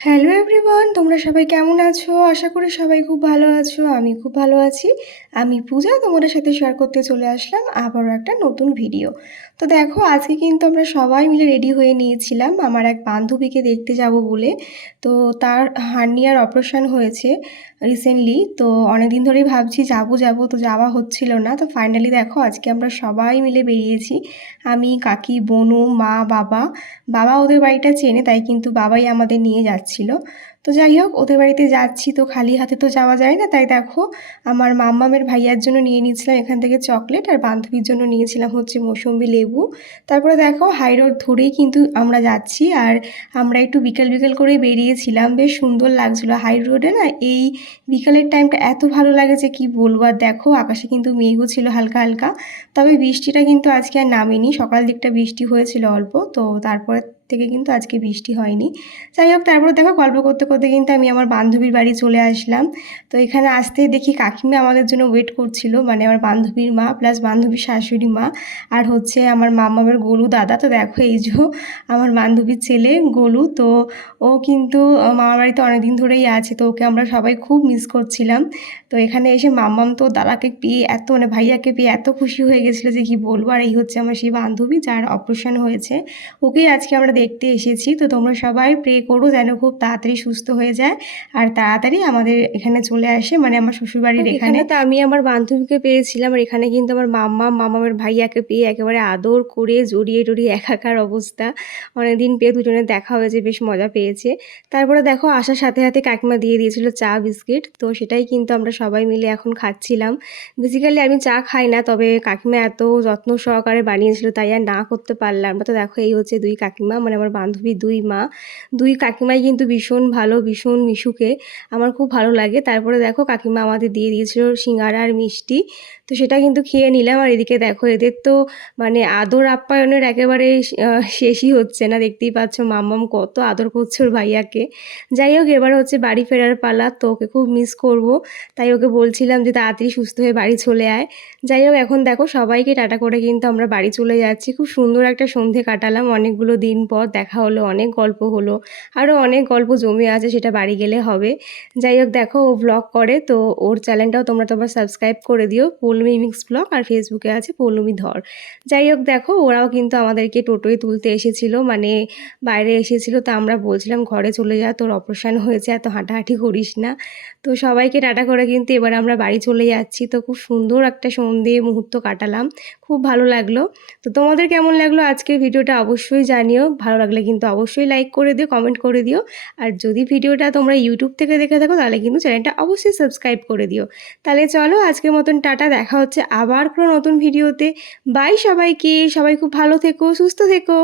Hello everyone, তোমরা সবাই কেমন আছো? আশা করি সবাই খুব ভালো আছো। আমি খুব ভালো আছি। আমি পূজা তোমাদের সাথে শেয়ার করতে চলে আসলাম আবারও একটা নতুন ভিডিও। তো দেখো, আজকে কিন্তু আমরা সবাই মিলে রেডি হয়ে নিয়েছিলাম আমার এক বান্ধবীকে দেখতে যাব বলে। তো তার হার্নিয়ার অপারেশন হয়েছে রিসেন্টলি। তো অনেকদিন ধরেই ভাবছি যাব যাব, তো যাওয়া হচ্ছিল না। তো ফাইনালি দেখো, আজকে আমরা সবাই মিলে বেরিয়েছি। আমি, কাকি, বোনু, মা, বাবা। বাবা ওদের বাড়িটা চেনে, তাই কিন্তু বাবাই আমাদের নিয়ে যাচ্ছিল। তো যাই হোক, ওদের বাড়িতে যাচ্ছি তো খালি হাতে তো যাওয়া যায় না, তাই দেখো আমার মাম্মামের ভাইয়ার জন্য নিয়ে নিয়েছিলাম এখান থেকে চকলেট, আর বান্ধবীর জন্য নিয়েছিলাম হচ্ছে মৌসুম্বি লেবু। তারপরে দেখো হাই রোড ধরেই কিন্তু আমরা যাচ্ছি, আর আমরা একটু বিকেল বিকেল করেই বেরিয়েছিলাম। বেশ সুন্দর লাগছিলো হাই রোডে না। এই বিকালের টাইমটা এত ভালো লাগে যে কি বলবো। আর দেখো আকাশে কিন্তু মেঘও ছিল হালকা হালকা, তবে বৃষ্টিটা কিন্তু আজকে আর নামেনি। সকাল দিকটা বৃষ্টি হয়েছিল অল্প, তো তারপরে থেকে কিন্তু আজকে বৃষ্টি হয়নি। যাই হোক, তারপরে দেখো গল্প করতে করতে কিন্তু আমি আমার বান্ধবীর বাড়ি চলে আসলাম। তো এখানে আসতেই দেখি কাকিমা আমাদের জন্য ওয়েট করছিল, মানে আমার বান্ধবীর মা প্লাস বান্ধবীর শাশুড়ি মা, আর হচ্ছে আমার মামামের গোলু দাদা। তো দেখো এই যে আমার বান্ধবীর ছেলে গোলু, তো ও কিন্তু মামার বাড়িতে অনেকদিন ধরেই আছে, তো ওকে আমরা সবাই খুব মিস করছিলাম। তো এখানে এসে মাম্মাম তো দাদাকে পেয়ে এত, মানে ভাইয়াকে পেয়ে এত খুশি হয়ে গেছিলো যে কি বলবো। আর এই হচ্ছে আমার সেই বান্ধবী যার অপারেশন হয়েছে, ওকেই আজকে আমরা দেখতে এসেছি। তো তোমরা সবাই প্রে করো যেন খুব তাড়াতাড়ি সুস্থ হয়ে যায় আর তাড়াতাড়ি আমাদের এখানে চলে আসে, মানে আমার শ্বশুরবাড়ির এখানে। তো আমি আমার বান্ধবীকে পেয়েছিলাম, আর এখানে কিন্তু আমার মামামের ভাইয়াকে পেয়ে একেবারে আদর করে জড়িয়ে টড়িয়ে একাকার অবস্থা। অনেকদিন পেয়ে দুজনের দেখা হয়েছে, বেশ মজা পেয়েছে। তারপরে দেখো আসার সাথে সাথে কাকিমা দিয়ে দিয়েছিল চা বিস্কিট, তো সেটাই কিন্তু আমরা সবাই মিলে এখন খাচ্ছিলাম। বেসিক্যালি আমি চা খাই না, তবে কাকিমা এত যত্ন সহকারে বানিয়েছিল তাই আর না করতে পারলাম না। তো দেখো এই হচ্ছে দুই কাকিমা, মানে আমার বান্ধবীর দুই মা। দুই কাকিমাই কিন্তু ভীষণ ভালো, ভীষণ মিশুকে, আমার খুব ভালো লাগে। তারপরে দেখো কাকিমা আমাদের দিয়ে দিয়েছিল সিঙ্গারা আর মিষ্টি, তো সেটা কিন্তু খেয়ে নিলাম। আর এদিকে দেখো এদের তো মানে আদর আপ্যায়নের একেবারে শেষই হচ্ছে না। দেখতেই পাচ্ছ মাম্মাম কত আদর করছে ওর ভাইয়াকে। যাই হোক, এবার হচ্ছে বাড়ি ফেরার পালা, তো ওকে খুব মিস করব, তাই ওকে বলছিলাম যে তাড়াতাড়ি সুস্থ হয়ে বাড়ি চলে আয়। যাই হোক, এখন দেখো সবাইকে টাটা করে কিন্তু আমরা বাড়ি চলে যাচ্ছি। খুব সুন্দর একটা সন্ধে কাটালাম, অনেকগুলো দিন পর দেখা হলো, অনেক গল্প হলো, আরও অনেক গল্প জমে আছে, সেটা বাড়ি গেলে হবে। যাই হোক, দেখো ও ব্লগ করে, তো ওর চ্যানেলটাও তোমরা সাবস্ক্রাইব করে দিও, পৌলমি মিক্স ব্লগ, আর ফেসবুকে আছে পৌলমি ধর। যাই হোক, দেখো ওরাও কিন্তু আমাদেরকে টোটোয় তুলতে এসেছিল, মানে বাইরে এসেছিল। তো আমরা বলছিলাম ঘরে চলে যা, তোর অপারেশন হয়েছে, এত হাঁটাহাঁটি করিস না। তো সবাইকে টাটা করে কিন্তু এবার আমরা বাড়ি চলে যাচ্ছি। তো খুব সুন্দর একটা সন্ধে মুহূর্ত কাটালাম, খুব ভালো লাগলো। তো তোমাদের কেমন লাগলো আজকের ভিডিওটা অবশ্যই জানিও। ভালো লাগলে কিন্তু অবশ্যই লাইক করে দিও, কমেন্ট করে দিও। আর যদি ভিডিওটা তোমরা ইউটিউব থেকে দেখে থাকো তাহলে কিন্তু চ্যানেলটা অবশ্যই সাবস্ক্রাইব করে দিও। তাহলে চলো আজকের মতন টাটা, দেখা হচ্ছে আবার কোনো নতুন ভিডিওতে। বাই সবাইকে, সবাই খুব ভালো থেকো, সুস্থ থেকো।